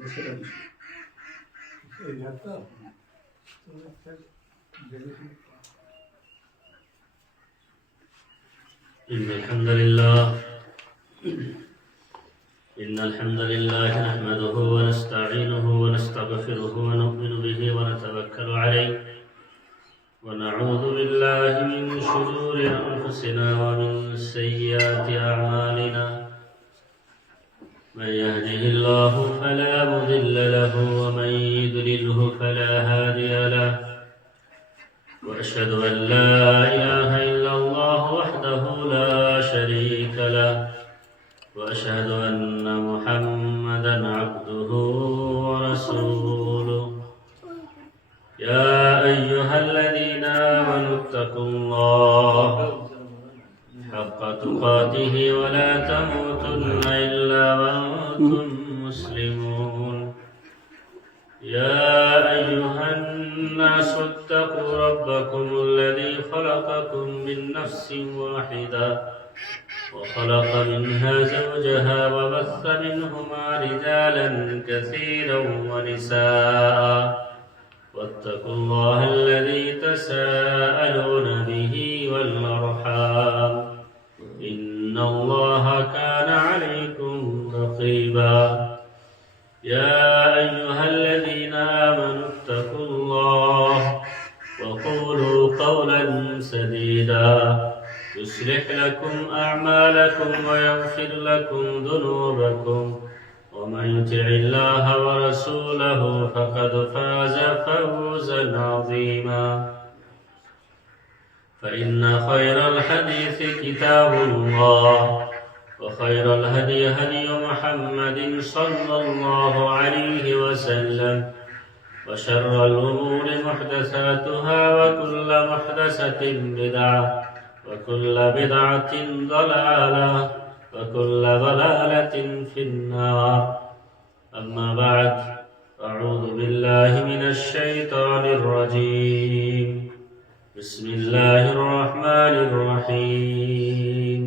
إن الحمد لله نحمده ونستعينه ونستغفره ونؤمن به ونتوكل عليه ونعوذ بالله من شرور أنفسنا ومن سيئات أعمالنا من يهده الله فلا مضل له ومن يضلله فلا هادي له وأشهد أن لا إله إلا الله وحده لا شريك له وأشهد أن محمدا عبده ورسوله يا أيها الذين آمنوا اتقوا الله حق تقاته ولا تموتن إلا وأنتم مسلمون يا أيها الناس اتقوا ربكم الذي خلقكم من نفس واحدة وخلق منها زوجها وبث منهما رجالا كثيرا ونساء واتقوا الله الذي تساءلون به والأرحام إن الله كان عليكم رقيبا يا أيها الذين آمنوا اتقوا الله وقولوا قولا سديدا يصلح لكم أعمالكم ويغفر لكم ذنوبكم ومن يطع الله ورسوله فقد فاز فوزا عظيما فإن خير الحديث كتاب الله وخير الهدي هدي محمد صلى الله عليه وسلم وشر الأمور محدثاتها وكل محدثة بدعة وكل بدعة ضلالة وكل ضلالة في النار أما بعد أعوذ بالله من الشيطان الرجيم بسم الله الرحمن الرحيم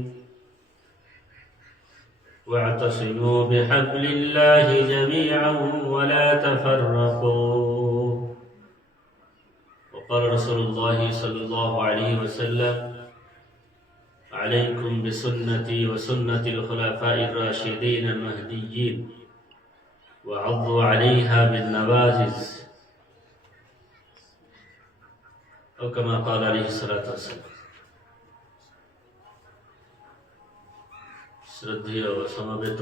واعتصموا بحبل الله جميعا ولا تفرقوا وقال رسول الله صلى الله عليه وسلم عليكم بسنتي وسنة الخلفاء الراشدين المهديين وعضوا عليها بالنواجذ أو كما قال عليه الصلاة والسلام শ্রদ্ধেয় সমবেত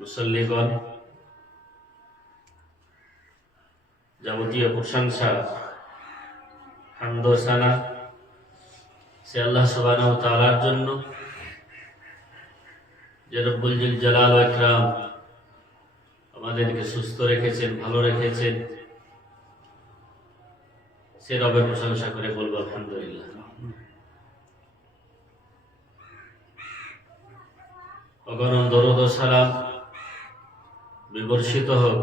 মুসল্লিগণ, যাবতীয় প্রশংসা হামদ ও সানা সে আল্লাহ সুবহানাহু ওয়া তাআলার জন্য, যে রব্বুল জিল জালাল ওয়া ইকরাম আমাদেরকে সুস্থ রেখেছেন, ভালো রেখেছেন। সে রবের প্রশংসা করে বলবো আলহামদুলিল্লাহ। অগণন দরুদ ও সালাম বিবর্ষিত হোক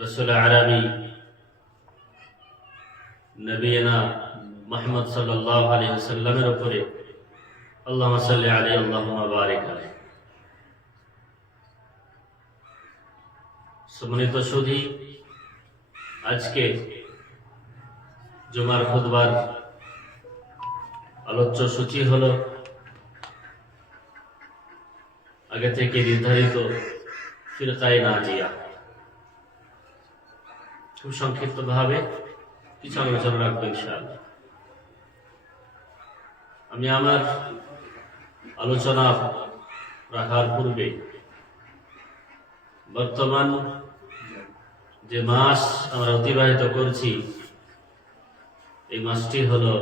রাসূল আরবি নবীনা মুহাম্মদ সাল্লাল্লাহু আলাইহি ওয়াসাল্লামের উপরে। আল্লাহুম্মা সাল্লি আলাইহি আল্লাহুম্মা বারিক আলাইহি। সম্মানিত সুধী, আজকে জুমার খুতবার আলোচ্য সূচি হলো আগে থেকে নির্ধারিত ফিরকায়ে নাজিয়া। খুব সংক্ষিপ্ত ভাবে কিছু আলোচনা রাখবো ইনশাআল্লাহ। আমি আমার আলোচনা রাখার পূর্বে বর্তমান যে মাস আমরা অতিবাহিত করছি, এই মাসটি হলো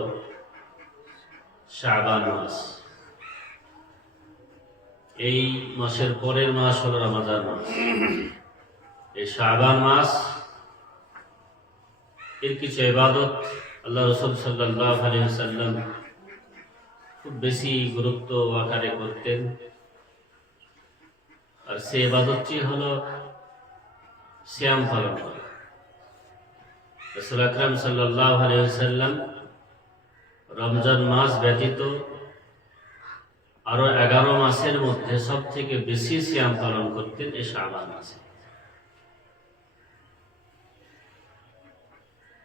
শাবান মাস। এই মাসের পরের মাস হলো রমাদান মাস। এই শাবান মাস এর কিছু ইবাদত আল্লাহ রাসূল সাল্লাল্লাহু আলাইহি ওয়াসাল্লাম খুব বেশি গুরুত্ব আকারে করতেন, আর সেই ইবাদতটি হলো সিয়াম পালন করা। রাসূল আকরাম সাল্লাল্লাহু আলাইহি ওয়াসাল্লাম রমজান মাস ব্যতীত আরো 11 মাসের মধ্যে সব থেকে বেশি সিয়াম পালন করতেন এই শাবান মাসে।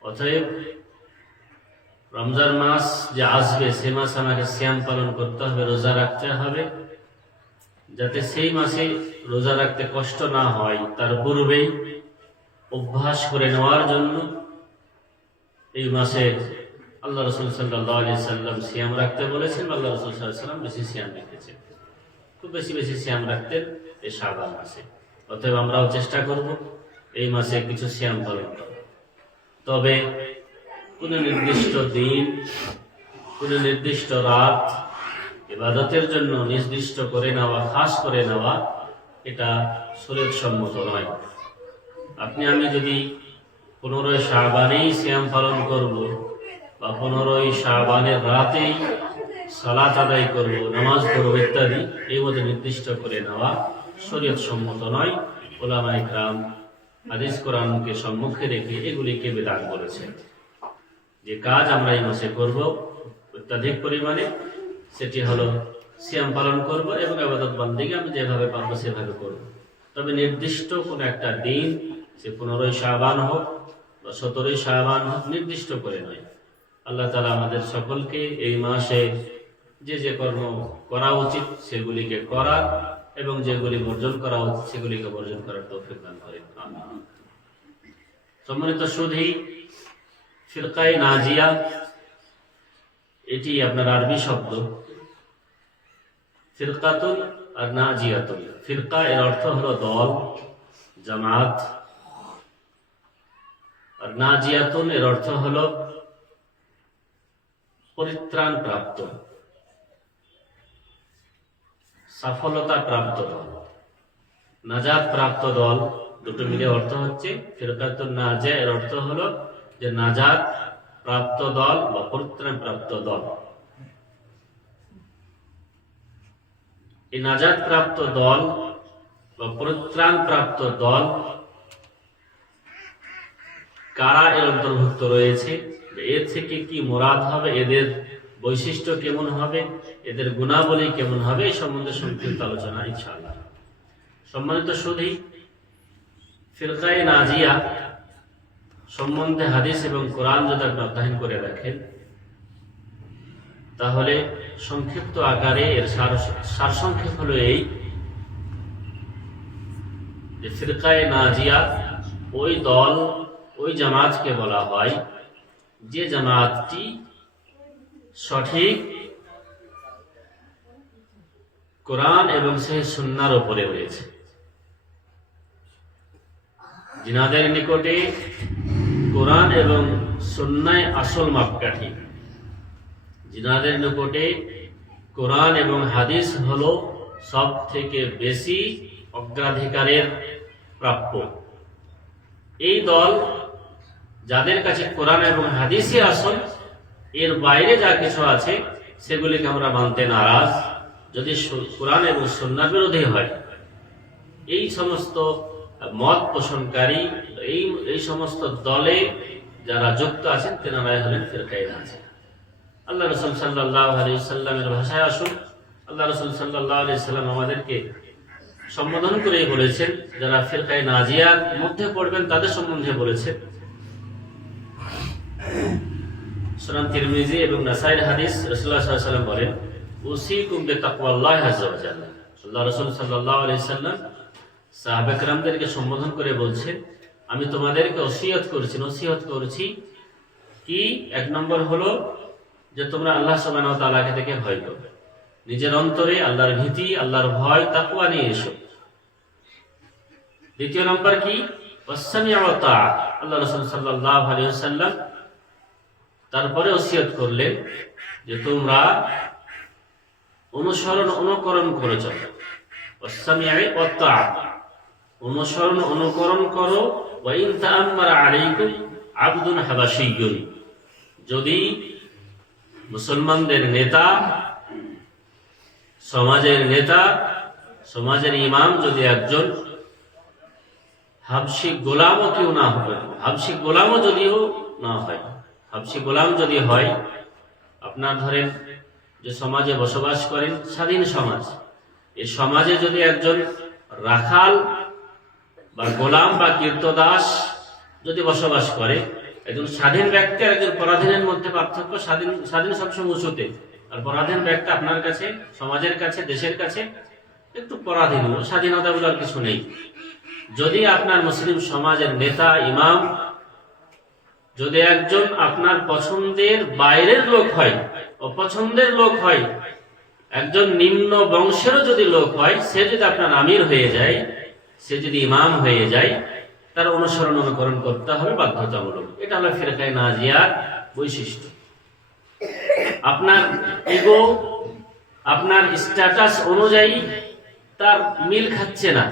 অতএব রমজান মাস যে আসবে সে মাসে আমাকে সিয়াম পালন করতে হবে, রোজা রাখতে হবে, যাতে সেই মাসে রোজা রাখতে কষ্ট না হয় তার পূর্বেই অভ্যাস করে নেওয়ার জন্য এই মাসে আল্লাহ রাসূল সাল্লাল্লাহু আলাইহি সাল্লাম সিয়াম রাখতে বলেছেন। আল্লাহ রাসূল সাল্লাল্লাহু আলাইহি সাল্লাম বেশি সিয়াম রেখেছেন, খুব বেশি বেশি সিয়াম রাখতেন এই শাবান মাসে। অতএব আমরাও চেষ্টা করব এই মাসে কিছু সিয়াম পালন করার। তবে কোনো নির্দিষ্ট দিন, কোনো নির্দিষ্ট রাত ইবাদতের জন্য নির্দিষ্ট করে নেওয়া, খাস করে নেওয়া, এটা শরীয়ত সম্মত নয়। আপনি আমি যদি 15 শাবানেই সিয়াম পালন করব বা 15 শাবানের রাতেই সালাত আদায় করব, নামাজ পড়ব ইত্যাদি, এই মধ্যে নির্দিষ্ট করে নেওয়া শরীয়ত সম্মত নয়। উলামায়ে কেরাম হাদিস কোরআনকে সম্মুখে রেখে এগুলিকে বিদআত বলেছেন। যে কাজ আমরা এই মাসে করব অত্যাধিক পরিমাণে, সেটি হলো সিয়াম পালন করব এবং ইবাদত বান্দেগী আমি যেভাবে পারবো সেভাবে করব। তবে নির্দিষ্ট কোনো একটা দিন, সে 15 শাবান হোক বা 17 শাবান হোক, নির্দিষ্ট করে নয়। আল্লাহ তাআলা আমাদের সকলকে এই মাসে যে যে কর্ম করা উচিত সেগুলিকে করা এবং যেগুলি বর্জন করা উচিত সেগুলিকে বর্জন করার তৌফিক দান করেন। আমিন। সম্মানিত সুধী, ফিরকায়ে নাজিয়া এটি আপনার আরবি শব্দ। ফিরকাতুন আর নাজিয়াতুন। ফিরকা এর অর্থ হলো দল, জামাত, আর নাজিয়াতুন এর অর্থ হলো পরিত্রাণ প্রাপ্ত, সফলতা প্রাপ্ত দল, নাজাত প্রাপ্ত দল। দুটো মিলে অর্থ হচ্ছে ফিরকাতুন নাজিয়া এর অর্থ হলো যে নাজাত প্রাপ্ত দল বা পরিত্রাণ প্রাপ্ত দল। এই নাজাত প্রাপ্ত দল বা পরিত্রাণ প্রাপ্ত দল কারা এর অন্তর্ভুক্ত রয়েছে, এর থেকে কি মুরাদ হবে, এদের বৈশিষ্ট্য কেমন হবে, এদের গুণাবলী কেমন হবে, এই সম্বন্ধে সংক্ষিপ্ত আলোচনা ইনশাআল্লাহ। সম্মানিত সুধী, ফিরকায়ে নাজিয়া সম্বন্ধে হাদিস এবং কোরআন যদি আপনি অধ্যয়ন করে রাখেন, তাহলে সংক্ষিপ্ত আকারে এর সারসংক্ষেপ হলো এই যে ফিরকায়ে নাজিয়া ওই দল, ওই জামাতকে বলা হয় যে জামাতটি সঠিক কোরআন এবং সহিহ সুন্নাহর উপরে রয়েছে, জিনাদের নিকটে কোরআন এবং সুন্নাহয় আসল মাপকাঠি, জিনাদের নিকটে কোরআন এবং হাদিস হলো সব থেকে বেশি অগ্রাধিকারের প্রাপ্য। এই দল যাদের কাছে কোরআন এবং হাদিসই আসল, এর বাইরে যা কিছু আছে সেগুলিকে আমরা মানতে নারাজ। যদি কোরআন এবং সুন্নাহ বিরোধী হয়, এই সমস্ত মত পোষণকারী, এই সমস্ত দলে যারা যুক্ত আছেন তেনারাই হলেন ফিরকায়ে নাজিয়া। আল্লাহ রাসূল সাল্লাল্লাহু আলাইহি সাল্লামের ভাষায় আসুন, আল্লাহ রাসূল সাল্লাল্লাহু আলাইহি সাল্লাম আমাদেরকে সম্বোধন করে বলেছেন, যারা ফিরকায়ে নাজিয়ার মধ্যে পড়বেন তাদের সম্বন্ধে বলেছেন। সুনান তিরমিজি এবং নাসাইর হাদিস, রাসূলুল্লাহ সাল্লাল্লাহু আলাইহি সাল্লাম বলেন, উসিকুম বিতাকওয়াল্লাহি আযজা ওয়া জাল্লা। আল্লাহ রাসূল সাল্লাল্লাহু আলাইহি সাল্লাম সাহাবা কেরামদেরকে সম্বোধন করে বলছেন, আমি তোমাদেরকে নসিহত করছি কি? 1 নম্বর হলো যে তোমরা আল্লাহ সুবহানাহু ওয়া তাআলাকে থেকে ভয় করবে, নিজের অন্তরে আল্লাহর ভীতি, আল্লাহর ভয়, তাকওয়া নিয়ে এসো। 2 নম্বর কি? ওয়াসসামি'উ ওয়া তাআ। আল্লাহ রাসূল সাল্লাল্লাহু আলাইহি ওয়াসাল্লাম তারপরে ওসিয়ত করলেন যে তোমরা অনুকরণ করে চলো। ওয়াসসামি'উ ওয়া তাআ, অনুকরণ করো। ওয়া ইন তাআম্মারা আলাইকুম আবদুন হাবাশিয়্যুন, যদি মুসলমানদের নেতা, সমাজের ইমাম যদি একজন হাবশি গোলামও কেউ না হয়, হাবশি গোলামও যদিও না হয়, হাবশি গোলাম যদি হয়, আপনার ধরেন যে সমাজে বসবাস করেন, স্বাধীন সমাজ, এই সমাজে যদি একজন রাখাল বা গোলাম বা কীর্তদাস যদি বসবাস করে, একজন স্বাধীন ব্যক্তি আর একজন পরাধীনের মধ্যে পার্থক্য, স্বাধীন সবসময় উঁচুতে, আর পরাধীন ব্যক্তি আপনার কাছে, সমাজের কাছে, দেশের কাছে একটু পরাধীন, স্বাধীনতা বলার কিছু নেই। যদি আপনার মুসলিম সমাজের নেতা, ইমাম যদি একজন আপনার পছন্দের বাইরের লোক হয়, অপছন্দের লোক হয়, একজন নিম্ন বংশেরও যদি লোক হয়, সে যদি আপনার আমির হয়ে যায়, সে যদি ইমাম হয়ে যায়, তার অনুসরণ অনুকরণ করতে হবে বাধ্যতামূলক। এটা হলো ফিরকায়ে নাজিয়ার বৈশিষ্ট্য। আপনার ইগো, আপনার স্ট্যাটাস অনুযায়ী তার মিল খাচ্ছে না,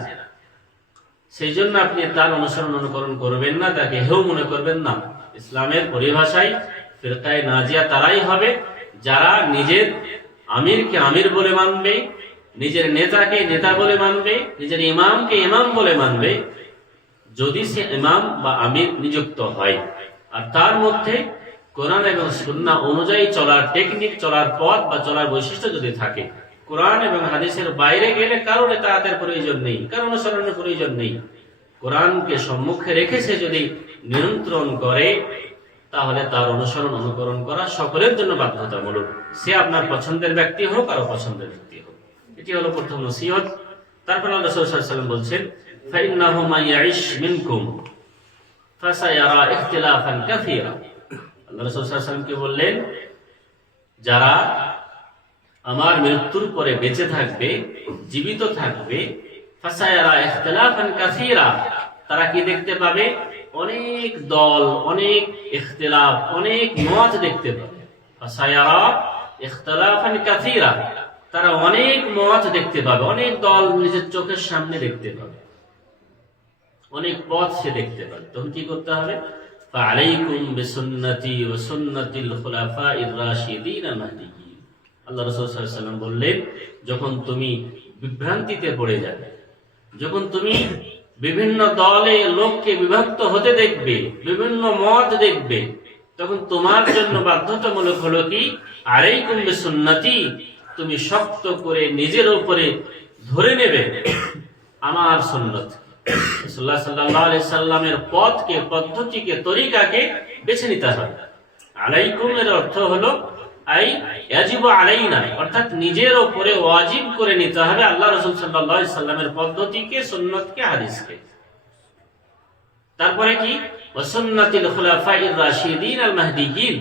সেই জন্য আপনি তার অনুসরণ অনুকরণ করবেন না, তাকে হেউ মনে করবেন না। ইসলামের পরিভাষায় ফিরকায়ে নাজিয়া তারাই হবে যারা নিজের আমিরকে আমির বলে মানবে, নিজের নেতাকে নেতা বলে মানবে, নিজের ইমামকে ইমাম বলে মানবে, যদি সে ইমাম বা আমির নিযুক্ত হয়, আর তার মধ্যে কোরআন এবং সুন্নাহ অনুযায়ী চলার টেকনিক, চলার পথ বা চলার বৈশিষ্ট্য যদি থাকে। কোরআন এবং হাদিসের বাইরে গেলে কারোর ইতাআতের প্রয়োজন নেই, কারোর অনুসরণের প্রয়োজন নেই। কোরআনকে সম্মুখে রেখে সে যদি নিয়ন্ত্রণ করে, তাহলে তার অনুসরণ অনুকরণ করা সকলের জন্য বাধ্যতামূলক, সে আপনার পছন্দের ব্যক্তি হোক আর অপছন্দের ব্যক্তি হোক। এটি হলো প্রথম নসিহত। তারপর আল্লাহ রাসূল সাল্লাল্লাহু আলাইহি ওয়াসাল্লাম বলছেন, ফাইন্নাহু মান ইয়াইশ মিনকুম ফাসায়ারা ইখতিলাফান কাসীরা। আল্লাহ রাসূল সাল্লাল্লাহু আলাইহি ওয়াসাল্লাম কে বললেন, যারা আমার মৃত্যুর পরে বেঁচে থাকবে, জীবিত থাকবে, ফাসায়ারা ইখতিলাফান কাসীরা, তারা কি দেখতে পাবে? অনেক দল, অনেক ইখতিলাফ, অনেক মত দেখতে পাবে। ফাসায়ারা ইখতিলাফান কাসীরা, তারা অনেক মত দেখতে পাবে, অনেক দল নিজের চোখের সামনে দেখতে পাবে, অনেক পথ সে দেখতে পাবে। তখন কি করতে হবে? ফাআলাইকুম বিসুন্নতি ওয়া সুন্নাতিল খুলাফাইর রাশিদিন আল মাহদিয়্যিন। আল্লাহ রাসূল সাল্লাল্লাহু আলাইহি ওয়াসাল্লাম বললেন, যখন তুমি বিভ্রান্তিতে পড়ে যাবে, যখন তুমি বিভিন্ন দলে লোককে বিভক্ত হতে দেখবে, বিভিন্ন মত দেখবে, তখন তোমার জন্য বাধ্যতামূলক হলো কি? আলাইকুম বিসুন্নতি, তুমি শক্ত করে নিজের উপরে ধরে নেবে আমার সুন্নাত, রাসূলুল্লাহ সাল্লাল্লাহু আলাইহি সাল্লামের পথকে, পদ্ধতিকে, তরিকাকে বেছে নিতে হবে। আলাইকুম এর অর্থ হলো আই ইয়াজিবু আলাইনা, অর্থাৎ নিজের উপরে ওয়াজিব করে নিতে হবে আল্লাহ রাসূল সাল্লাল্লাহু আলাইহি সাল্লামের পদ্ধতিকে, সুন্নাতকে, হাদিসকে। তারপরে কি? ওয়া সুন্নাতিল খুলাফাইর রাশিদিন আল মাহদিয়্যিন,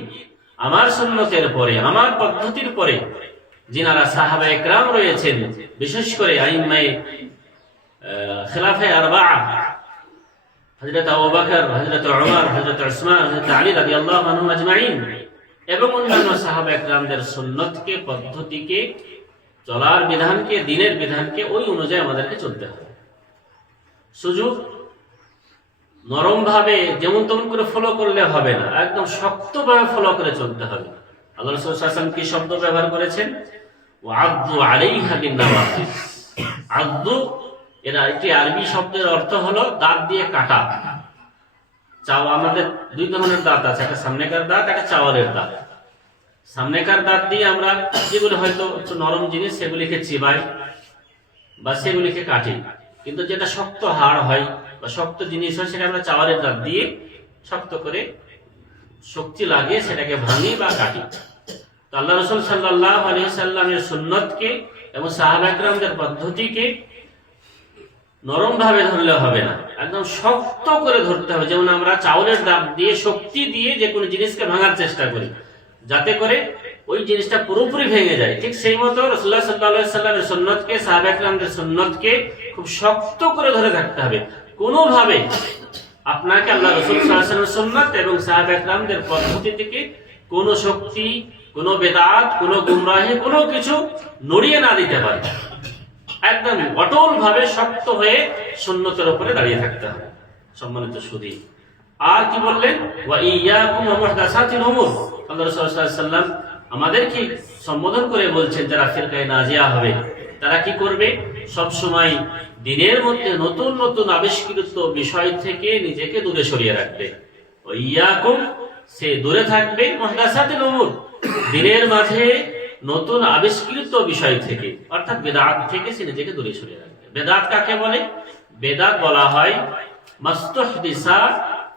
আমার সুন্নতের পরে, আমার পদ্ধতির পরে যিনারা সাহাবায়ে কেরাম রয়েছেন, বিশেষ করে আইম্মায়ে খিলাফায়ে আরবা'a, হযরত আবু বকর, হযরত ওমর, হযরত উসমান, হযরত আলী রাদিয়াল্লাহু আনহুম আজমাইন, এবং অন্যান্য সাহাবায়ে কেরামদের সুন্নতকে, পদ্ধতিকে, চলার বিধানকে, দ্বীনের বিধানকে ওই অনুযায়ী আমাদেরকে চলতে হবে। সুযোগ নরম ভাবে যেমন তেমন করে ফলো করলে হবে না, একদম শক্তভাবে ফলো করে চলতে হবে। আল্লাহ রাসূল সাল্লাল্লাহু আলাইহি ওয়াসাল্লাম কি শব্দ ব্যবহার করেছেন? ওয়া'আদু আলাইহা বিন-নাওয়াজিজ। আদু এর একটি আরবি শব্দের অর্থ হলো দাঁত দিয়ে কাটা। চাও, আমাদের দুই ধরনের দাঁত আছে, একটা সামনেকার দাঁত, একটা চাওয়ালের দাঁত। সামনেকার দাঁত দিয়ে আমরা যেগুলো হয়তো একটু নরম জিনিস সেগুলিকে চিবাই বা সেগুলিকে কাটি, কিন্তু যেটা শক্ত হাড় হয় বা শক্ত জিনিস হয় সেটা আমরা চাওয়ালের দাঁত দিয়ে শক্ত করে শক্তি লাগিয়ে সেটাকে ভাঙি বা কাটি। তো আল্লাহ রাসূল সাল্লাল্লাহু আলাইহি ওয়াসাল্লামের সুন্নতকে এবং সাহাবায়ে কেরামদের পদ্ধতিকে নরম ভাবে ধরলে হবে না, একদম শক্ত করে ধরতে হবে। যেমন আমরা চাউলের দাঁত দিয়ে শক্তি দিয়ে যে কোনো জিনিসকে ভাঙার চেষ্টা করি, যাতে করে ওই জিনিসটা পুরোপুরি ভেঙে যায়, ঠিক সেই মতো রাসূলুল্লাহ সাল্লাল্লাহু আলাইহি ওয়াসাল্লামের সুন্নতকে, সাহাবায়ে কেরামদের সুন্নতকে খুব শক্ত করে ধরে থাকতে হবে। কোনোভাবে আপনাকে আল্লাহ রাসূল সাল্লাল্লাহু আলাইহি ওয়াসাল্লামের সুন্নাত এবং সাহাবায়ে কেরামদের পদ্ধতি থেকে কোনো শক্তি, কোনো বেদাত, কোনো গুমরাহি, কোনো কিছু নড়িয়ে না দিতে পারে। একদম অটল ভাবে শক্ত হয়ে সুন্নতের উপরে দাঁড়িয়ে থাকতে হবে। সম্মানিত সুধী, আর কি বললেন? ওয়া ইয়াকুম ওয়া মুহদাসাতিল উমুর। আল্লাহ রাসূল সাল্লাল্লাহু আলাইহি ওয়াসাল্লাম আমাদেরকে সম্বোধন করে বলছেন, যারা ফিরকায়ে নাজিয়া হবে তারা কি করবে? সব সময় দ্বীনের মধ্যে নতুন নতুন আবিষ্কৃত বিষয় থেকে নিজেকে দূরে সরিয়ে রাখবে। ওয়া ইয়াকুম, সে দূরে থাকবে, মুহদাসাতিল উমুর, দ্বীনের মাঝে নতুন আবিষ্কৃত বিষয় থেকে অর্থাৎ বেদাত থেকে সে নিজেকে দূরে সরিয়ে রাখবে। বেদাত কাকে বলে? বেদাত বলা হয় মাস্তুহদিসা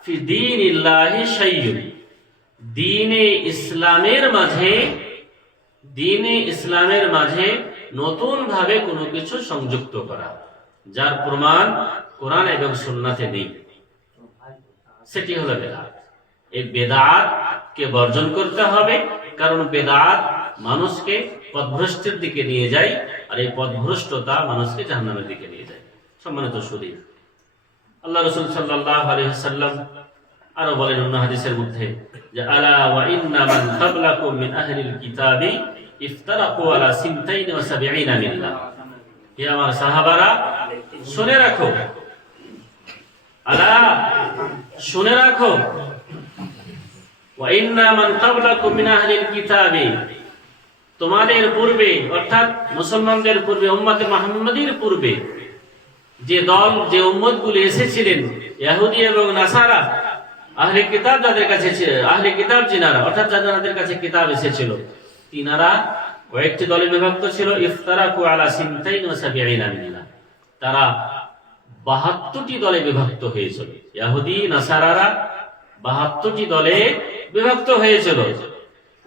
ফি দীনিল্লাহি শাইউন, দ্বীনে ইসলামের মাঝে নতুন ভাবে কোনো কিছু সংযুক্ত করা, যার প্রমাণ কোরআন এবং সুন্নাতে নেই, সেটি হলো বেদাত। এই বেদাত কে বর্জন করতে হবে, কারণ বেদাত মানুষকে পথভ্রষ্টের দিকে নিয়ে যায়, আর এই পথভ্রষ্টতা মানুষকে জাহান্নামের দিকে নিয়ে যায়। সম্মানিত শুধু আল্লাহ রাসূল সাল্লাল্লাহু আলাইহি ওয়াসাল্লাম আরো বলেন অন্য হাদিসের মধ্যে যে আলা ওয়া ইন্না মান ক্বাবলাকুম মিন আহলিল কিতাবি ইফতারাকু আলা 72 মিল্লাহ। হে আমার সাহাবারা, শুনে রাখো, আলা শুনে রাখো, ওয়া ইন্না মান ক্বাবলাকুম মিন আহলিল কিতাবি, তোমাদের পূর্বে অর্থাৎ মুসলমানদের পূর্বে, উম্মতে মুহাম্মাদীর পূর্বে যে দল, যে উম্মতগুলো এসেছিলেন, ইহুদি এবং নাসারা, আহলে কিতাব যাদের কাছে, আহলে কিতাব যিনারা অর্থাৎ যাদের কাছে কিতাব এসেছিল, তিনারা কয়েকটি দলে বিভক্ত ছিল। ইফতারাকু আলা 72 মিল্লাহ, তারা 72টি দলে বিভক্ত হয়েছিল। ইহুদি নাসারারা 72টি দলে বিভক্ত হয়েছিল।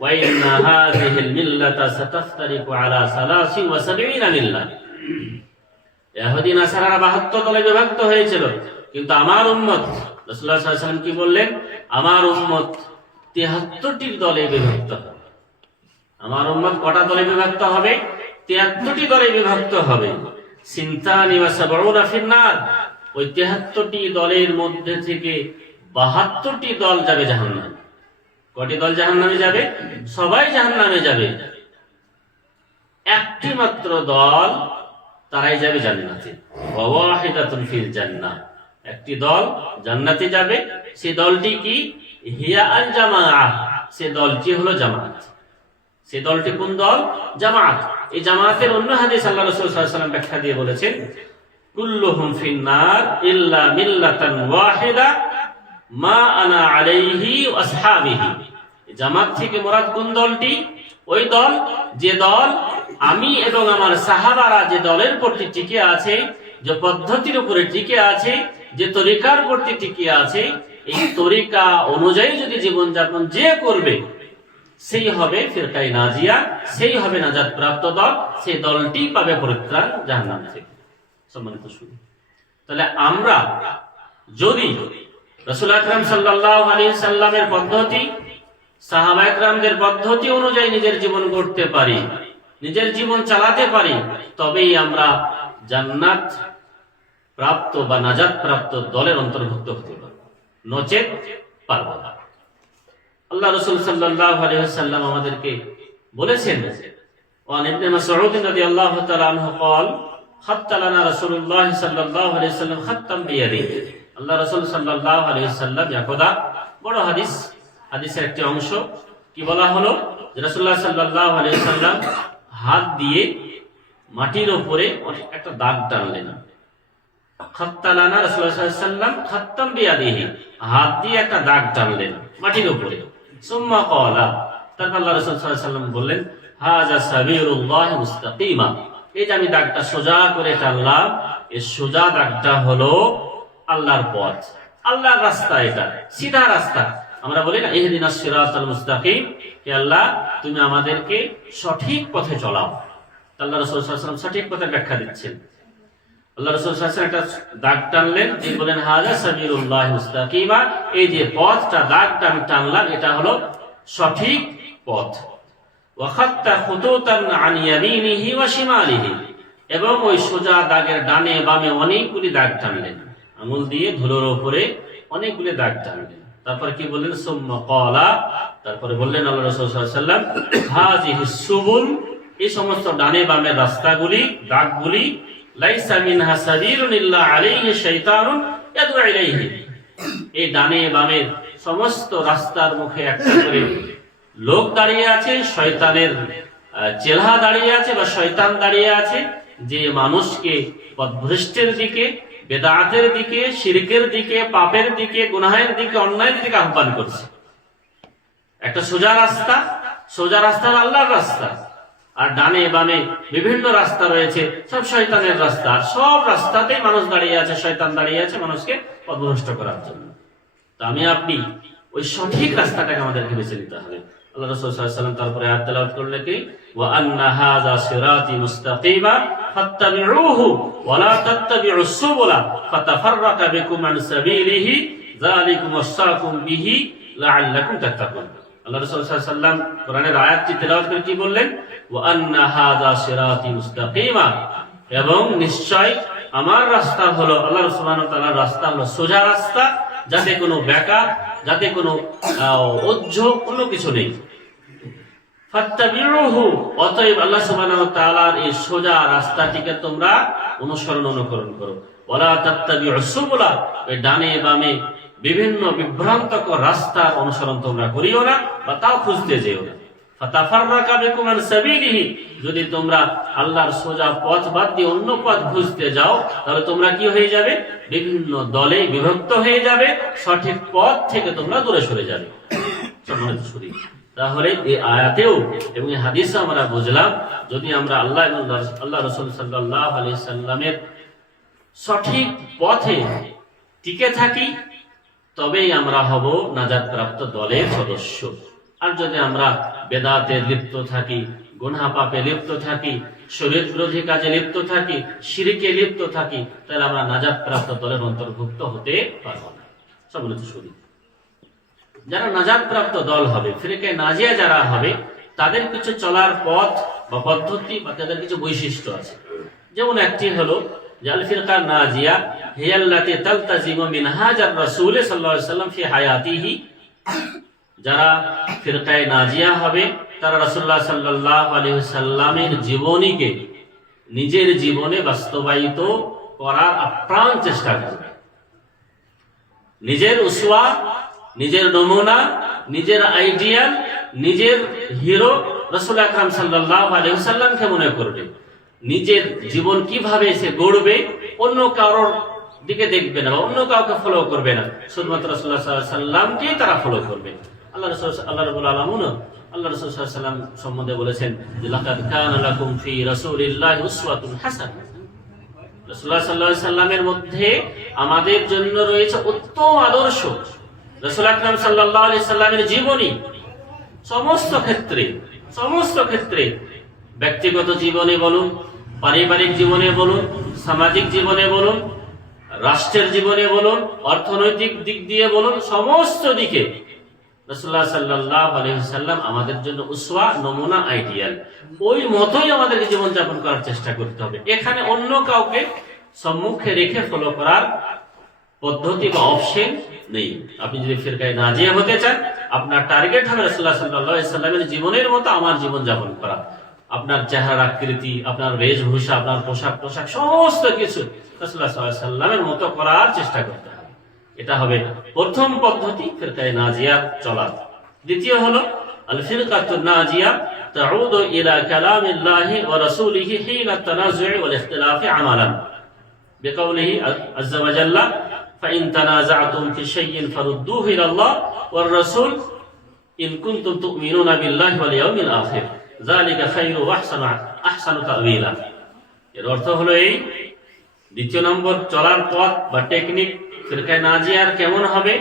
ওয়া ইন্না হাযিহিল মিল্লাতা সাতাফতারিকু আলা 73 মিল্লাহ, ইহুদি নাসারারা 72 দলে বিভক্ত হয়েছিল, কিন্তু আমার উম্মত রাসূলুল্লাহ সাল্লাল্লাহু আলাইহি ওয়াসাল্লাম কি বললেন? আমার উম্মত 73টি দলে বিভক্ত হবে। আমার উম্মত কটা দলে বিভক্ত হবে? 73টি দলে বিভক্ত হবে। সিনতানি ওয়া সাবউনা ফিন্নার, ওই 73টি দলের মধ্যে থেকে 72টি দল যাবে জাহান্নামে। কয়টি দল জাহান্নামে যাবে? সবাই জাহান্নামে যাবে। একটি মাত্র দল, তারাই যাবে জান্নাতে। ওয়া ওয়াহিদাতুন ফিল জান্নাহ, একটি দল জান্নাতে যাবে। সেই দলটি কি? হিয়া আল জামাআহ, সেই দলটি হলো জামাত। সেই দলটি কোন দল? জামাত। এই জামাতের অন্য হাদিস আল্লাহ রাসূল সাল্লাল্লাহু আলাইহি ওয়াসাল্লাম ব্যাখ্যা দিয়ে বলেছেন, কুল্লুহুম ফিন্নার ইল্লা মিল্লাতান ওয়াহিদা মা আনা আলাইহি ওয়া আসহাবিহি। জামাত থেকে মুরাদ কোন দলটি? ওই দল, যে দল আমি এবং আমার সাহাবারা যে দলের প্রতি টিকে আছে, যে পদ্ধতির উপরে টিকে আছে, যে তরিকার প্রতি টিকে আছে, এই তরিকা অনুযায়ী যদি জীবনযাপন যে করবে, সেই হবে ফিরকায়ে নাজিয়া, সেই হবে নাজাত প্রাপ্ত দল, সেই দলটি পাবে পরিত্রাণ জাহান্নাম থেকে। সম্মানিত শুধু তাহলে আমরা যদি রাসূল আকরাম সাল্লাল্লাহু আলাইহি সাল্লামের পদ্ধতি, সাহাবা একরামদের পদ্ধতি অনুযায়ী নিজের জীবন গড়তে পারি, নিজের জীবন চালাতে পারি, তবেই আমরা জান্নাত প্রাপ্ত বা নাজাত প্রাপ্ত দলের অন্তর্ভুক্ত হতে পারব, নচেত পারব না। আল্লাহ রাসূল সাল্লাল্লাহু আলাইহি ওয়াসাল্লাম আমাদেরকে বলেছেন, ওয়ান ইবনে মাসউদ রাদিয়াল্লাহু তাআলা আনহু قال خط لنا رسول الله صلى الله عليه وسلم خطا بيده। আল্লাহ রাসূল সাল্লাল্লাহু আলাইহি ওয়াসাল্লাম একদা, বড় হাদিস, হাদিসের একটি অংশ, কি বলা হলো যে রাসূলুল্লাহ সাল্লাল্লাহু আলাইহি ওয়াসাল্লাম হাত দিয়ে মাটির উপরে একটা দাগ টানলেন। খাত্তা লানা রাসূলুল্লাহ সাল্লাল্লাহু আলাইহি ওয়াসাল্লাম খাত্তাম বিয়াদিহি, হাত দিয়ে একটা দাগ টানলেন মাটির উপরে। সুম্মা ক্বালা, তারপর আল্লাহ রাসূল সাল্লাল্লাহু আলাইহি ওয়াসাল্লাম বললেন, হাযা সাবিলুল্লাহি মুস্তাকিমা, এই যে আমি দাগটা সোজা করে টানলাম, এই সোজা দাগটা হলো আল্লাহর পথ, আল্লাহর রাস্তা, এটা সিধা রাস্তা। আমরা বলি না ইহদিনাস সিরাতাল মুস্তাকিম, হে আল্লাহ তুমি আমাদেরকে সঠিক পথে চলাও। আল্লাহ রাসূল সাল্লাল্লাহু আলাইহি ওয়াসাল্লাম সঠিক পথের ব্যাখ্যা দিচ্ছেন। আল্লাহ রাসূল সাল্লাল্লাহু আলাইহি ওয়াসাল্লাম একটা দাগ টানলেন, তিনি বলেন হাযা সাবিলুল্লাহি মুস্তাকিমা, এই যে পথটা, দাগটা আমি টানলাম, এটা হলো সঠিক পথ। ওয়া খাত্তা খুতুতান আন ইয়ামিনিহি ওয়া শিমালিহি, এবং ওই সোজা দাগের ডানে বামে অনেকগুলি দাগ টানলেন, আঙুল দিয়ে ধুলোর উপরে অনেকগুলি দাগ টানলেন। তারপর কি বললেন? সুম্মা ক্বালা, তারপরে বললেন আল্লাহ রাসূল সাল্লাল্লাহু আলাইহি ওয়াসাল্লাম, হাযিহিস সুবুল, এই সমস্ত ডানে বামের রাস্তাগুলি, দাগগুলি, লাইসা মিনহা সাবিলুন ইল্লা আলাইহি শাইতানুন ইয়াদউ ইলাইহি, এই ডানে বামের সমস্ত রাস্তার মুখে একটা করে লোক দাঁড়িয়ে আছে, শয়তানের চেলা দাঁড়িয়ে আছে বা শয়তান দাঁড়িয়ে আছে, যে মানুষকে পথভ্রষ্টের দিকে, বেদাতের দিকে, শিরকের দিকে, পাপের দিকে, গুনাহের দিকে, অন্যায়ের দিকে আহ্বান করছে। একটা সোজা রাস্তা, সোজা রাস্তা আল্লাহর রাস্তা, আর ডানে বামে বিভিন্ন রাস্তা রয়েছে, সব শয়তানের রাস্তা। আর সব রাস্তাতেই মানুষ দাঁড়িয়ে আছে, শয়তান দাঁড়িয়ে আছে মানুষকে পথভ্রষ্ট করার জন্য। তো আমি আপনি ওই সঠিক রাস্তাটাকে আমাদেরকে বেছে নিতে হবে। আল্লাহ রাসূল সাল্লাল্লাহু আলাইহি ওয়াসাল্লাম তারপরে আয়াত তেলাওয়াত করলেন কি, ওয়া আন্না হাযা সিরাতি মুস্তাকিমা ফাত্তাবিউহু ওয়া লা তাত্তাবিউস সুবুলা ফাতাফাররাকা বিকুম আন সাবিলিহি যালিকুম ওয়াসাকুম বিহি লাআল্লাকুম তাত্তাকুন। আল্লাহ রাসূল সাল্লাল্লাহু আলাইহি ওয়াসাল্লাম কোরআনের আয়াতটি তেলাওয়াত করে কি বললেন, ওয়া আন্না হাযা সিরাতি মুস্তাকিমা, এবং নিশ্চয় আমার রাস্তা হলো, আল্লাহ সুবহানাহু ওয়া তাআলার রাস্তা হলো সোজা রাস্তা, যাতে কোনো ব্যাকা, যাতে কোনো ওজ্জ, কোনো কিছু নেই। ফাত্তাবিউহু, অতএব আল্লাহ সুবহানাহু ওয়া তাআলার এই সোজা রাস্তাটিকে তোমরা অনুকরণ করো। ওয়ালা তাত্তাবিউস সুবুলা, এই ডানে বামে বিভিন্ন বিভ্রান্তকর রাস্তার অনুসরণ তোমরা করিও না, বা তাও খুঁজতে যেও না। ফাতাফাররাকা বিকুম আন সাবিলিহি, যদি তোমরা আল্লাহর সোজা পথ বাদ দিয়ে অন্য পথ খুঁজতে যাও, তাহলে তোমরা কি হয়ে যাবে, বিভিন্ন দলে বিভক্ত হয়ে যাবে, সঠিক পথ থেকে তোমরা দূরে সরে যাবে। তাহলে এই আয়াতেও এবং এই হাদিসে আমরা বুঝলাম, যদি আমরা আল্লাহ এবং আল্লাহ রাসূল সাল্লাল্লাহু আলাইহি সাল্লামের সঠিক পথে টিকে থাকি, তবেই আমরা হব নাজাত প্রাপ্ত দলের সদস্য। আর যদি আমরা বেদাতে লিপ্ত থাকি, গুনাহ পাপে লিপ্ত থাকি, শরীয়ত বিরোধী কাজে লিপ্ত থাকি, শিরকে লিপ্ত থাকি, তাহলে আমরা নাজাত প্রাপ্ত দলের অন্তর্ভুক্ত হতে পারবো না। সম্মানিত শুধু যারা নাজাত প্রাপ্ত দল হবে, ফিরকে নাজিয়া যারা হবে, তাদের কিছু চলার পথ বা পদ্ধতি বা তাদের কিছু বৈশিষ্ট্য আছে। যেমন একটি হলো যে আল ফিরকা নাজিয়া হিয়াল্লাতি তালতাজিমু মিনহাজার রাসূল সাল্লাল্লাহু আলাইহি ওয়াসাল্লাম ফি হায়াতিহি, যারা ফিরকায়ে নাজিয়া হবে তারা রাসূলুল্লাহ সাল্লাল্লাহু আলাইহি ওয়াসাল্লামের জীবনীকে নিজের জীবনে বাস্তবায়িত করার আপ্রাণ চেষ্টা করবে। নিজের উসওয়া, নিজের নমুনা, নিজের আইডিয়াল, নিজের হিরো রাসূল আকরাম সাল্লাল্লাহু আলাইহি ওয়াসাল্লামকে মনে করবে। নিজের জীবন কিভাবে সে গড়বে, অন্য কারোর দিকে দেখবে না, অন্য কাউকে ফলো করবে না, শুধুমাত্র রাসূলুল্লাহ সাল্লাল্লাহু আলাইহি ওয়াসাল্লামকেই তারা ফলো করবে। আল্লাহ রাব্বুল আলামিন আল্লাহ রাসূল সাল্লাল্লাহু আলাইহি ওয়াসাল্লাম সম্বন্ধে বলেছেন যে লাকাদ কানা লাকুম ফি রাসূলিল্লাহি উসওয়াতুন হাসানাহ, রাসূলুল্লাহ সাল্লাল্লাহু আলাইহি ওয়াসাল্লামের মধ্যে আমাদের জন্য রয়েছে উত্তম আদর্শ। রাসূল আকরাম সাল্লাল্লাহু আলাইহি ওয়াসাল্লামের জীবনী সমস্ত ক্ষেত্রে ব্যক্তিগত জীবনে বলুন, পারিবারিক জীবনে বলুন, সামাজিক জীবনে বলুন, রাষ্ট্রের জীবনে বলুন, অর্থনৈতিক দিক দিয়ে বলুন, সমস্ত দিকে রাসূলুল্লাহ সাল্লাল্লাহু আলাইহি ওয়াসাল্লাম আমাদের জন্য উসওয়া, নমুনা, আইডিয়াল। ওই মতই আমাদেরকে জীবনযাপন করার চেষ্টা করতে হবে। এখানে অন্য কাউকে সম্মুখে রেখে ফলো করার পদ্ধতি বা অপশন নেই। আপনি যদি ফিরকায়ে নাজিয়া হতে চান, আপনার টার্গেট হবে রাসূলুল্লাহ সাল্লাল্লাহু আলাইহি ওয়াসাল্লামের জীবনের মতো আমার জীবন যাপন করা। আপনার চেহারার আকৃতি, আপনার বেশভূষা, আপনার পোশাক সমস্ত কিছু রাসূলুল্লাহ সাল্লাল্লাহু আলাইহি ওয়াসাল্লামের মতো করার চেষ্টা করতে হবে। এটা হবে প্রথম পদ্ধতি ফিরকায়ে নাজিয়া চলার। দ্বিতীয় হলো আল ফিরকাতুন নাজিয়া তাউদু ইলা কালামিল্লাহি ওয়া রাসূলিহি হিনা তানাজু'i ওয়াল ইখতিলাফি আমালান বিকাউলিহি আযজা ওয়া জাল্লা فإن تنازعتم في شيء فردوه إلى الله والرسول إن كنتم تؤمنون بالله واليوم الآخر ذلك خير وأحسن تأويلا। এর অর্থ হলো এই, দ্বিতীয় নম্বর চলার পথ বা টেকনিক ফিরকায়ে নাজিয়ার কেমন হবে,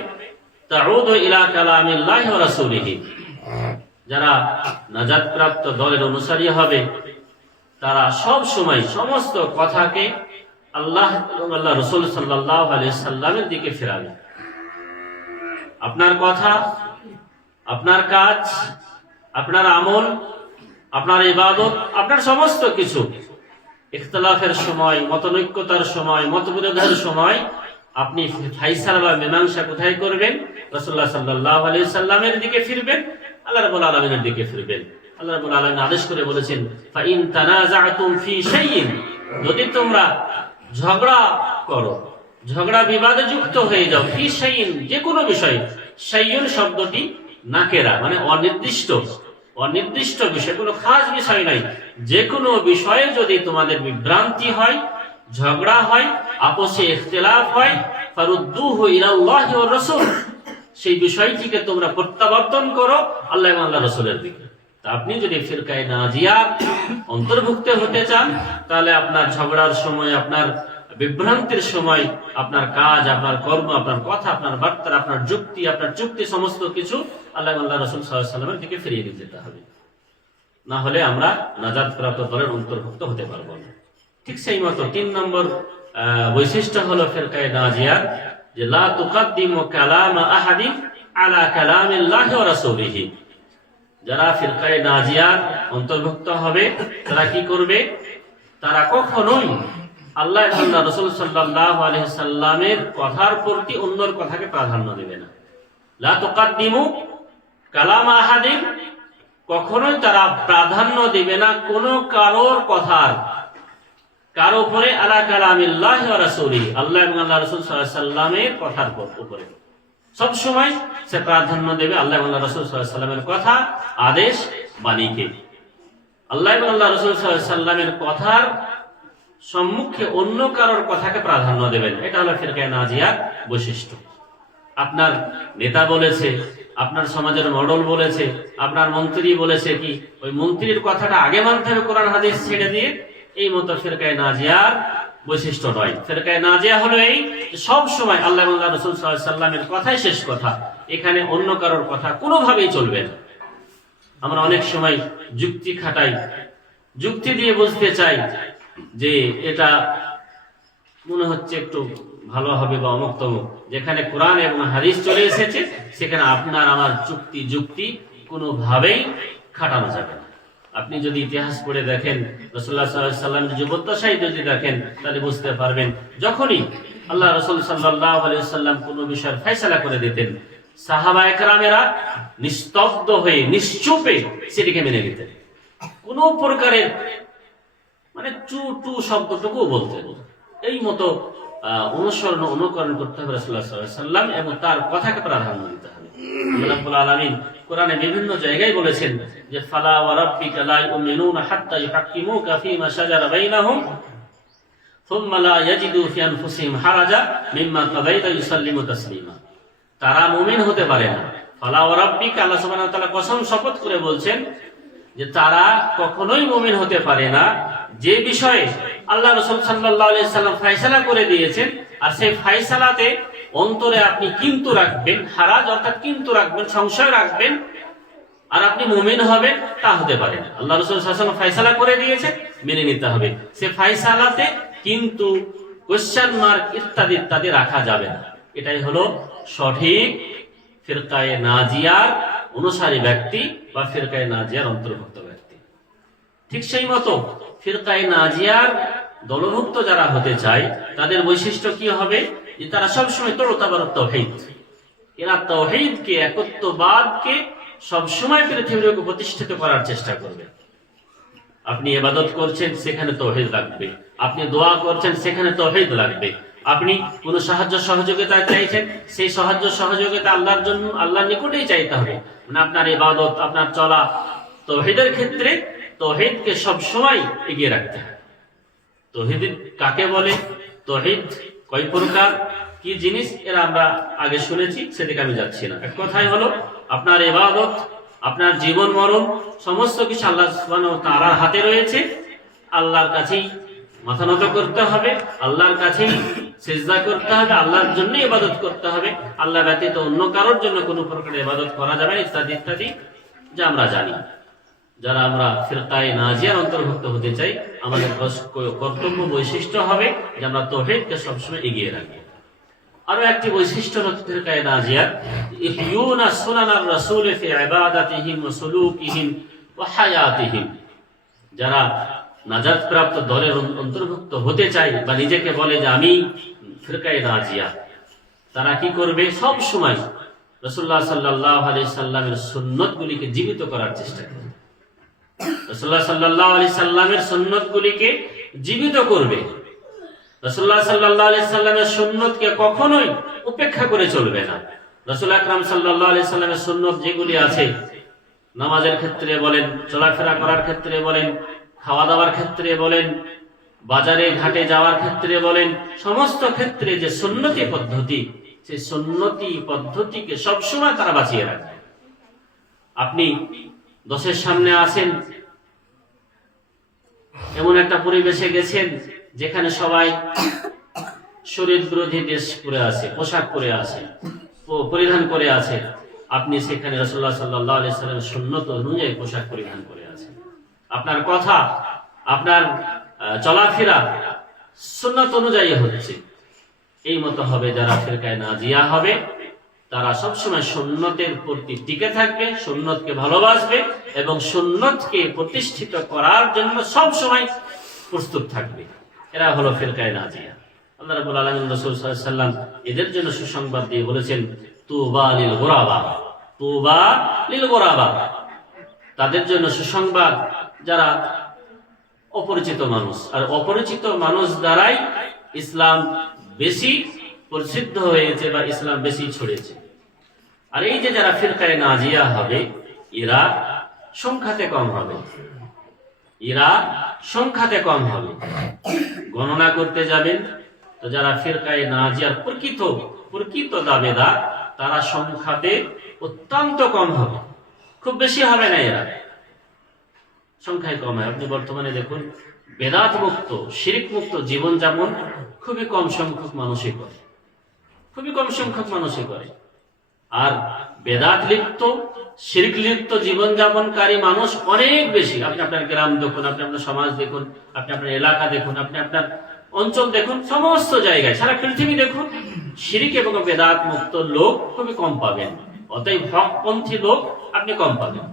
তাউদু ইলা কালামিল্লাহি ওয়া রাসূলিহি, যারা নাজাত প্রাপ্ত দলের অনুসারী হবে তারা সব সময় সমস্ত কথাকে আল্লাহ এবং আল্লাহ রাসূল সাল্লাল্লাহু আলাইহি সাল্লামের দিকে ফেরাবে। আপনার কথা, আপনার কাজ, আপনার আমল, আপনার ইবাদত, আপনার সমস্ত কিছু ইখতিলাফের সময়, মতনৈক্যতার সময়, মতবিরোধের সময় আপনি ফাইসালা বা মীমাংসা কোথায় করবেন? রাসূলুল্লাহ সাল্লাল্লাহু আলাইহি সাল্লামের দিকে ফিরবেন, আল্লাহ রাব্বুল আলামিনের দিকে ফিরবেন। আল্লাহ রাব্বুল আলামিন আদেশ করে বলেছেন, ফা ইন তানাযা'তুম ফি শাইইন, যদি তোমরা ঝগড়া করো, ঝগড়া বিবাদে যুক্ত হয়ে যাও, ফি শাইইন, যে কোনো বিষয়। শাইউন শব্দটি নাকেরা, মানে অনির্দিষ্ট বিষয়, কোনো খাস বিষয় নাই। যে কোনো বিষয়ে যদি তোমাদের বিভ্রান্তি হয়, ঝগড়া হয়, আপসে ইখতিলাফ হয়, ফারুদ্দুহু ইলাল্লাহি ওয়া রাসূল, সেই বিষয়টিকে তোমরা প্রত্যাবর্তন করো আল্লাহ এবং আল্লাহর রাসূলের দিকে। আপনি যদি ফিরকায়ে নাজিয়ার অন্তর্ভুক্ত হতে চান, তাহলে আপনার ঝগড়ার সময়, আপনার বিভ্রান্তির সময়, আপনার কাজ, আপনার কর্ম, আপনার কথা, আপনার বার্তা, আপনার যুক্তি, আপনার চুক্তি, সমস্ত কিছু আল্লাহ রাসূল সাল্লাল্লাহু আলাইহি ওয়াসাল্লামের দিকে ফিরিয়ে নিয়ে যেতে হবে। না হলে আমরা নাজাত প্রাপ্ত দলের অন্তর্ভুক্ত হতে পারবো না। ঠিক সেই মতো 3 নম্বর বৈশিষ্ট্য হলো ফিরকায়ে নাজিয়ার, যে লা তুকাদ্দিমু কালাম আহাদিন আলা কালামিল্লাহি ওয়া রাসূলিহি। যারা ফিরকায়ে নাজিয়ার অন্তর্ভুক্ত হবে তারা কি করবে? তারা কখনোই আল্লাহ এবং রাসূল সাল্লাল্লাহু আলাইহি সাল্লামের কথার প্রতি অন্যর কথাকে প্রাধান্য দেবে না। লা তুকাদ্দিমু কালাম আহাদিন, কখনোই তারা প্রাধান্য দিবে না কোনো কারোর কথার, কারো উপরে, আলা কালামিল্লাহি ওয়া রাসূলিহি, আল্লাহ এবং আল্লাহর রাসূল সাল্লাল্লাহু আলাইহি সাল্লামের কথার উপরে সব সময় সে প্রাধান্য দেবে আল্লাহ এবং আল্লাহর রাসূল সাল্লাল্লাহু আলাইহি সাল্লামের কথা, আদেশ, বাণীকে। আল্লাহ এবং আল্লাহর রাসূল সাল্লাল্লাহু আলাইহি সাল্লামের কথার সম্মুখে অন্য কারোর কথাকে প্রাধান্য দেবেন। এটা হলো ফিরকায়ে নাজিয়ার বৈশিষ্ট্য। আপনার নেতা বলেছে, আপনার সমাজের মডেল বলেছে, আপনার মন্ত্রী বলেছে, কি ওই মন্ত্রীর কথাটা আগে মানতে হবে কোরআন হাদিস ছেড়ে দিয়ে? এই মতো ফিরকায়ে নাজিয়ার বৈশিষ্ট্য নয়। ফিরকায়ে নাজিয়া হলো এই, সব সময় আল্লাহ এবং আল্লাহর রাসূল সাল্লাল্লাহু আলাইহি সাল্লামের কথাই শেষ কথা, এখানে অন্য কারোর কথা কোনোভাবেই চলবে না। আমরা অনেক সময় যুক্তি খাটাই, যুক্তি দিয়ে বুঝতে চাই যে এটা মনে হচ্ছে একটু ভালো হবে বা অমুক তমুক। যেখানে কোরআন এবং হাদিস চলে এসেছে সেখানে আপনার আমার যুক্তি কোনোভাবেই খাটানো যাবে না। আপনি যদি ইতিহাস পড়ে দেখেন, রাসূলুল্লাহ সাল্লাল্লাহু আলাইহি সাল্লামের জীবদ্দশায় যদি দেখেন, তাহলে বুঝতে পারবেন যখনই আল্লাহ রাসূল সাল্লাল্লাহু আলাইহি সাল্লাম কোনো বিষয়ের ফয়সালা করে দিতেন, সাহাবায়ে কেরামেরা নিস্তব্ধ হয়ে নিশ্চুপে সেটিকে মেনে নিতেন। কোনো প্রকারের মানে চু টু শব্দটুকু বলতেন। এই মতো অনুকরণ করতে হবে রাসূলুল্লাহ সাল্লাল্লাহু আলাইহি সাল্লাম এবং তার কথাকে প্রাধান্য দিতে হবে। আল্লাহ রাব্বুল আলামিন কোরআনে বিভিন্ন জায়গায় বলেছেন যে ফালা ওয়া রাব্বিকা লা ইউমিনুনা হাত্তা ইউহাক্কিমুকা ফীমা শাজারা বাইনাহুম সুম্মা লা ইয়াজিদু ফি আনফুসিহিম হারাজা মিম্মা কাযাইতা ইউসাল্লিমু তাসলিমা। তারা মুমিন হতে পারে না। ফালা ওয়া রাব্বিকা, আল্লাহ সুবহানাহু ওয়া তাআলা কসম শপথ করে বলছেন যে তারা কখনোই মুমিন হতে পারে না যে বিষয়ে আল্লাহ রাসূল সাল্লাল্লাহু আলাইহি সাল্লাম ফয়সালা করে দিয়েছেন, আর সেই ফয়সালাতে অন্তরে আপনি কিন্তু রাখবেন, হারাজ অর্থাৎ কিন্তু রাখবেন, সংশয় রাখবেন, আর আপনি মুমিন হবেন, তা হতে পারে না। আল্লাহ রাসূল সাল্লাল্লাহু আলাইহি ওয়াসাল্লাম ফয়সালা করে দিয়েছে, মেনে নিতে হবে। সে ফয়সালাতে কিন্তু কোশ্চেন মার্ক ইত্যাদি ইত্যাদি রাখা যাবে না। এটাই হলো সঠিক ফিরকায়ে নাজিয়ার অনুসারী ব্যক্তি বা ফিরকায়ে নাজিয়ার অন্তর্ভুক্ত ব্যক্তি। ঠিক সেই মতো ফিরকায়ে নাজিয়ার দলভুক্ত যারা হতে চায় তাদের বৈশিষ্ট্য কি হবে? যে তারা সবসময় তাওহীদ, এরা তাওহীদকে, একত্ববাদকে সবসময় পৃথিবীর উপর প্রতিষ্ঠিত করার চেষ্টা করবে। আপনি ইবাদত করছেন, সেখানে তাওহীদ লাগবে। আপনি দোয়া করছেন, সেখানে তাওহীদ লাগবে। আপনি কোন সাহায্য সহযোগিতা চাইছেন, সেই সাহায্য সহযোগিতা আল্লাহর জন্য, আল্লাহর নিকটেই চাইতে হবে। মানে আপনার ইবাদত, আপনার চলা তাওহীদের ক্ষেত্রে তাওহীদকে সব সময় এগিয়ে রাখতে হবে। তাওহীদ কাকে বলে, তাওহীদ কয় প্রকার, কি জিনিস, এরা আমরা আগে শুনেছি, সেদিকে আমি যাচ্ছি না। এক কথাই হলো আপনার ইবাদত, আপনার জীবন মরণ সমস্ত কিছু আল্লাহ সুবহানাহু ওয়া তাআলার হাতে রয়েছে। আল্লাহর কাছেই মাথা নত করতে হবে, আল্লাহর কাছেই সিজদা করতে হবে, আল্লাহর জন্য ইবাদত করতে হবে। আল্লাহ ব্যতীত অন্য কারোর জন্য কোনো প্রকারের ইবাদত করা যাবে না, ইত্যাদি ইত্যাদি যা আমরা জানি। যারা আমরা ফিরকায়ে নাজিয়ার অন্তর্ভুক্ত হতে চাই, আমাদের কর্তব্য বৈশিষ্ট্য হবে যে আমরা তাওহীদকে সবসময় এগিয়ে রাখবো। আরো একটি বৈশিষ্ট্য হলো ফিরকায়ে নাজিয়ার, ইহয়ুনা সুনানার রাসূল ফি ইবাদাতিহিম ওয়া সুলুকিহিম ওয়া হায়াতিহিম। যারা নাজাত প্রাপ্ত দলের অন্তর্ভুক্ত হতে চায় বা নিজেকে বলে যে আমি ফিরকায়ে নাজিয়া, তারা কি করবে? সব সময় রাসূলুল্লাহ সাল্লাল্লাহু আলাইহি সাল্লামের সুন্নতগুলিকে জীবিত করার চেষ্টা করবে। রাসূলুল্লাহ সাল্লাল্লাহু আলাইহি সাল্লামের সুন্নতগুলিকে জীবিত করবে। রাসূলুল্লাহ সাল্লাল্লাহু আলাইহি সাল্লামের সুন্নতকে কখনোই উপেক্ষা করে চলবে না। রাসূল আকরাম সাল্লাল্লাহু আলাইহি সাল্লামের সুন্নত যেগুলি আছে, নামাজের ক্ষেত্রে বলেন, চলাফেরা করার ক্ষেত্রে বলেন, খাওয়া দাওয়ার ক্ষেত্রে বলেন, বাজারে ঘাটে যাওয়ার ক্ষেত্রে বলেন, সমস্ত ক্ষেত্রে যে সুন্নতি পদ্ধতি, সেই সুন্নতি পদ্ধতিকে সবসময় তারা বাঁচিয়ে রাখবে। আপনি 10-এর সামনে আছেন, এমন একটা পরিবেশে গেছেন যেখানে সবাই শরীর বিরোধী ড্রেস পরে আছে, পোশাক পরে আছে, পরিধান করে আছে। আপনি সেখানে রাসূলুল্লাহ সাল্লাল্লাহু আলাইহি সাল্লামের সুন্নত অনুযায়ী পোশাক পরিধান করে আছেন। আপনার কথা, আপনার চলাফেরা সুন্নত অনুযায়ী হচ্ছে। এই মতো হবে যারা ফিরকায়ে নাজিয়া হবে, তারা সবসময় সুন্নতের প্রতি টিকে থাকবে, সুন্নতকে ভালোবাসবে এবং সুন্নতকে প্রতিষ্ঠিত করার জন্য সবসময় প্রস্তুত থাকবে। এরা হলো ফিরকায়ে নাজিয়া। আল্লাহ রাব্বুল আলামিন রাসূল সাল্লাল্লাহু আলাইহি ওয়াসাল্লাম এদের জন্য সুসংবাদ দিয়ে বলেছেন, তুবা লিল গুরাবা, তুবা লিল গুরাবা। তাদের জন্য সুসংবাদ যারা অপরিচিত মানুষ, আর অপরিচিত মানুষ দ্বারাই ইসলাম বেশি প্রসিদ্ধ হয়েছে বা ইসলাম বেশি ছড়িয়েছে। আর এই যে যারা ফিরকায়ে নাজিয়া হবে, এরা সংখ্যাতে কম হবে, এরা সংখ্যাতে কম হবে। গণনা করতে যাবেন তো যারা ফিরকায়ে নাজিয়ার প্রকৃত দাবেদার, তারা সংখ্যাতে অত্যন্ত কম হবে, খুব বেশি হবে না, এরা সংখ্যায় কম হয়। আপনি বর্তমানে দেখুন বেদাত মুক্ত, শিরক মুক্ত জীবনযাপন খুবই কম সংখ্যক মানুষই করে, খুবই কম সংখ্যক মানুষই করে। আর বেদাত লিপ্ত, শিরক লিপ্ত জীবনযাপনকারী মানুষ অনেক বেশি। আপনি আপনার গ্রাম দেখুন, আপনি আপনার সমাজ দেখুন, আপনি আপনার এলাকা দেখুন, আপনি আপনার অঞ্চল দেখুন, সমস্ত জায়গায় সারা পৃথিবী দেখুন, শিরক এবং বেদাত মুক্ত লোক খুবই কম পাবেন। অতএব হকপন্থী লোক আপনি কম পাবেন।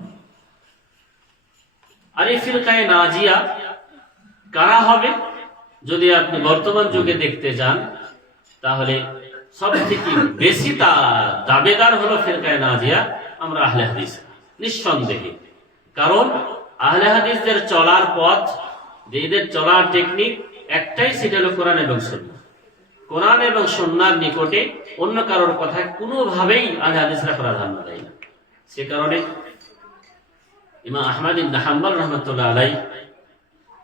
আর এই ফিরকায়ে নাজিয়া কারা হবে? যদি আপনি বর্তমান যুগে দেখতে যান, তাহলে সব থেকে বেশি দাবেদার হলো ফিরকায়ে নাজিয়া আমরা আহলে হাদিস, নিঃসন্দেহে। কারণ আহলে হাদিসদের চলার পথ, এদের চলার টেকনিক একটাই, সেটা হলো কোরআন এবং সুন্নাহ। কোরআন এবং সুন্নাহর নিকটে অন্য কারোর কথা কোনোভাবেই আহলে হাদিসরা প্রাধান্য দেয় না। সে কারণে ইমাম আহমদ ইবনে হাম্বল রাহমাতুল্লাহ আলাইহি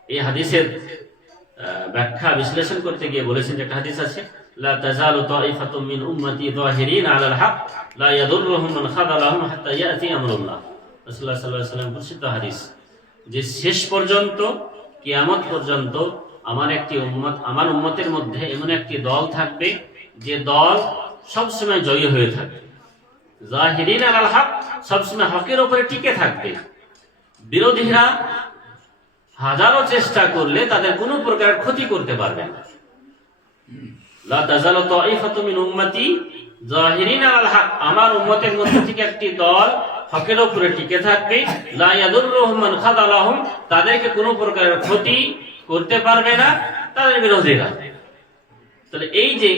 এই হাদিসের ব্যাখ্যা বিশ্লেষণ করতে গিয়ে বলেছেন, যে একটা হাদিস আছে, লা তাজালু তাইফাতুম মিন উম্মতি যাহিরিন আলাল হক লা ইয়াদুররুহুম মান খাযালাহুম হাত্তা ইয়াতি আমরুল্লাহ। রাসূলুল্লাহ সাল্লাল্লাহু আলাইহি ওয়াসাল্লাম প্রসিদ্ধ হাদিস, যে শেষ পর্যন্ত, কিয়ামত পর্যন্ত আমার উম্মতের মধ্যে এমন একটি দল থাকবে, যে দল সবসময় জয়ী হয়ে থাকবে। যাহিরিন আলাল হক, সবসময় হকের উপরে টিকে থাকবে। বিরোধীরা হাজারো চেষ্টা করলে তাদের কোনো প্রকার ক্ষতি করতে পারবে না। লা তাজালু তাইফাতুম মিন উম্মতি যাহিরিন আলাল হক, আমার উম্মতের মধ্যে থেকে একটি দল হকের উপরে টিকে থাকবে। লা ইয়াদুররুহুম মান খাযালাহুম, তাদেরকে কোনো প্রকারের ক্ষতি করতে পারবে না তাদের বিরোধীরা। তাহলে এই যে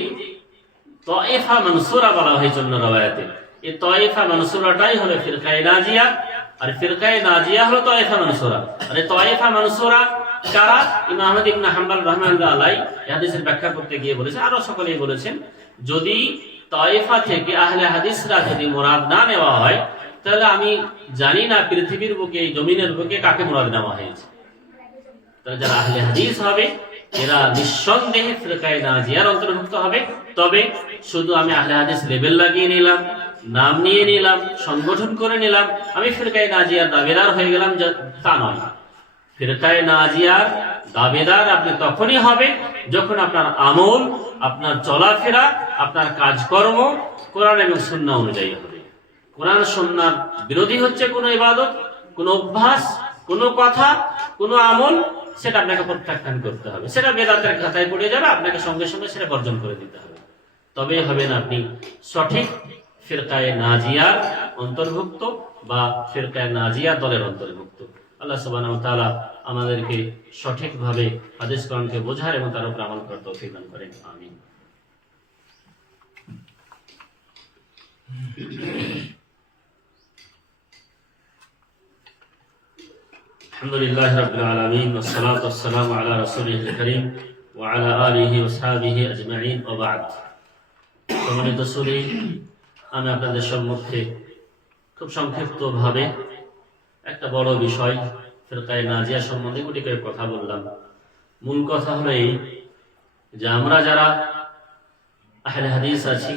তাইফা মানসুরা বলা হয়েছে অন্য রওয়ায়াতে, এই তাইফা মানসুরাটাই হলো ফিরকায়ে নাজিয়া। আর ফিরকায়ে নাজিয়া হলো তাইফা মানসুরা। আর এই তাইফা মানসুরা কারা? ইমাম আহমদ ইবনে হাম্বল রাহমাতুল্লাহ আলাইহি এই হাদিসের ব্যাখ্যা করতে গিয়ে বলেছেন, আরো সকলেই বলেছেন, যদি তাইফা থেকে আহলে হাদিসরা যদি মুরাদ না নেওয়া হয়, তাহলে আমি জানি না পৃথিবীর বুকে, এই জমিনের বুকে কাকে মুরাদ নেওয়া হয়েছে। তাহলে যারা আহলে হাদিস হবে, এরা নিঃসন্দেহে ফিরকায়ে নাজিয়ার অন্তর্ভুক্ত হবে। তবে শুধু আমি আহলে হাদিস লেবেল লাগিয়ে নিলাম, নাম নিয়ে নিলাম, সংগঠন করে নিলাম, আমি ফিরকায়ে নাজিয়ার দাবিদার হয়ে গেলাম, তা নয়। ফিরকায়ে নাজিয়ার দাবিদার আপনি তখনই হবে যখন আপনার আমল, আপনার চলাফেরা, আপনার কাজকর্ম কোরআন এবং সুন্নাহ অনুযায়ী হবে। কোরআন সুন্নাহর বিরোধী হচ্ছে কোনো ইবাদত, কোনো অভ্যাস, কোনো কথা, কোনো আমল, সেটা আপনাকে প্রত্যাখ্যান করতে হবে। সেটা বেদাতের খাতায় পড়ে যাবে, আপনাকে সঙ্গে সঙ্গে সেটা বর্জন করে দিতে হবে। তবে হবেন আপনি সঠিক ফিরকায়ে নাজিয়ার অন্তর্ভুক্ত বা ফিরকায়ে নাজিয়া দলের অন্তর্ভুক্ত। আল্লাহ সুবহানাহু ওয়া তাআলা আমাদেরকে সঠিকভাবে হাদিস কোরআনকে বোঝার এবং তার উপর আমল করার তৌফিক দান করেন। আমিন। আলহামদুলিল্লাহি রাব্বিল আলামিন ওয়াস সালাতু ওয়াস সালামু আলা রাসূলিল কারীম ওয়া আলা আলিহি ওয়া সাহবিহি আজমাইন ওয়া বা'দ। সম্মানিত সুরি, আমি আপনাদের সম্মুখে খুব সংক্ষিপ্তভাবে একটা বড় বিষয় ফিরকায়ে নাজিয়া সম্বন্ধে গুটি করে কথা বললাম। মূল কথা হলো এই, যে আমরা যারা আহলে হাদিস আছি,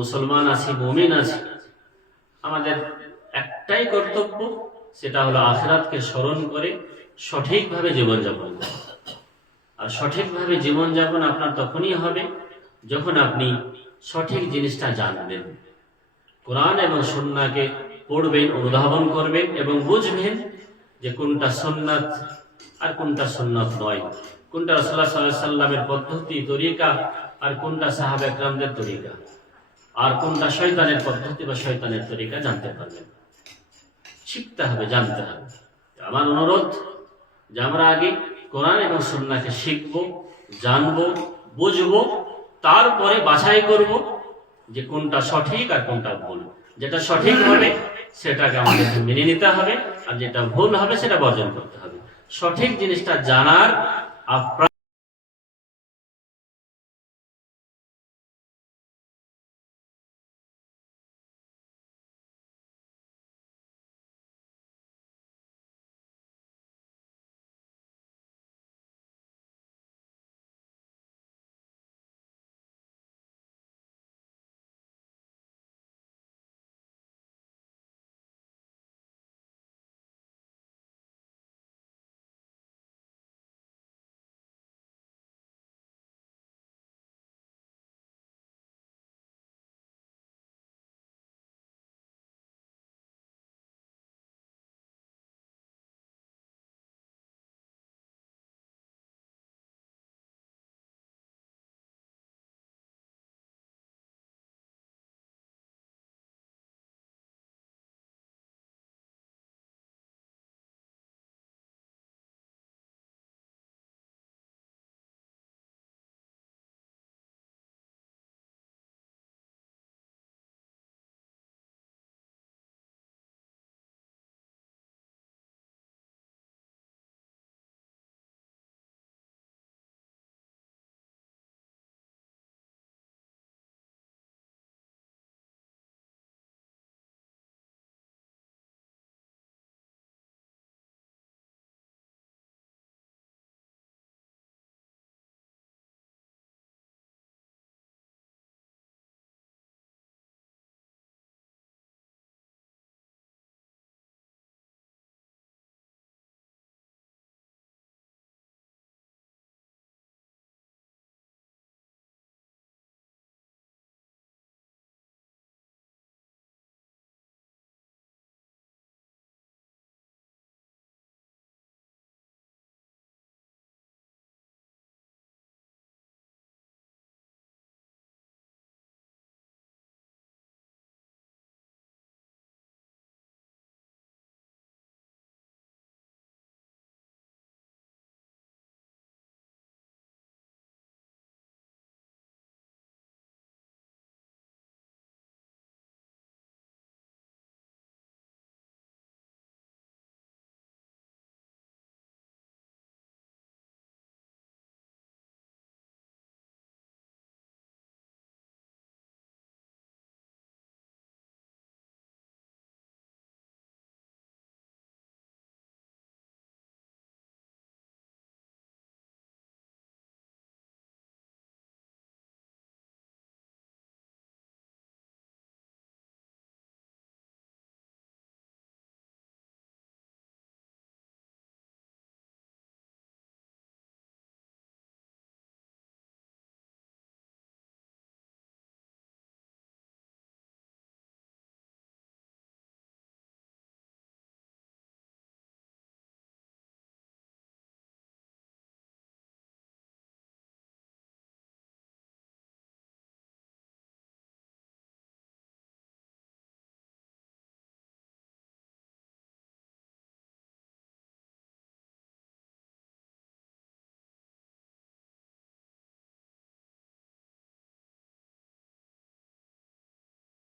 মুসলমান আছি, মুমিন আছি, আমাদের একটাই কর্তব্য, সেটা হলো আখিরাতকে স্মরণ করে সঠিকভাবে জীবনযাপন করা। আর সঠিকভাবে জীবনযাপন আপনার তখনই হবে যখন আপনি সঠিক জিনিসটা জানবেন, কোরআন এবং সুন্নাহকে পড়বেন, অনুধাবন করবেন এবং বুঝবেন যে কোনটা সুন্নাত আর কোনটা সুন্নাত নয়, কোনটা রাসূলুল্লাহ সাল্লাল্লাহু আলাইহি সাল্লামের পদ্ধতি তরিকা আর কোনটা সাহাবা একরামদের তরিকা, আর কোনটা শয়তানের পদ্ধতি বা শয়তানের তরিকা জানতে পারবেন। শিখতে হবে, জানতে হবে। আমার অনুরোধ যে আমরা আগে কোরআন এবং সুন্নাহকে শিখব, জানবো, বুঝবো, তারপরে বাছাই করব যে কোনটা সঠিক আর কোনটা ভুল। যেটা সঠিক হবে সেটাকে আমাদের মেনে নিতে হবে, আর যেটা ভুল হবে সেটা বর্জন করতে হবে। সঠিক জিনিসটা জানার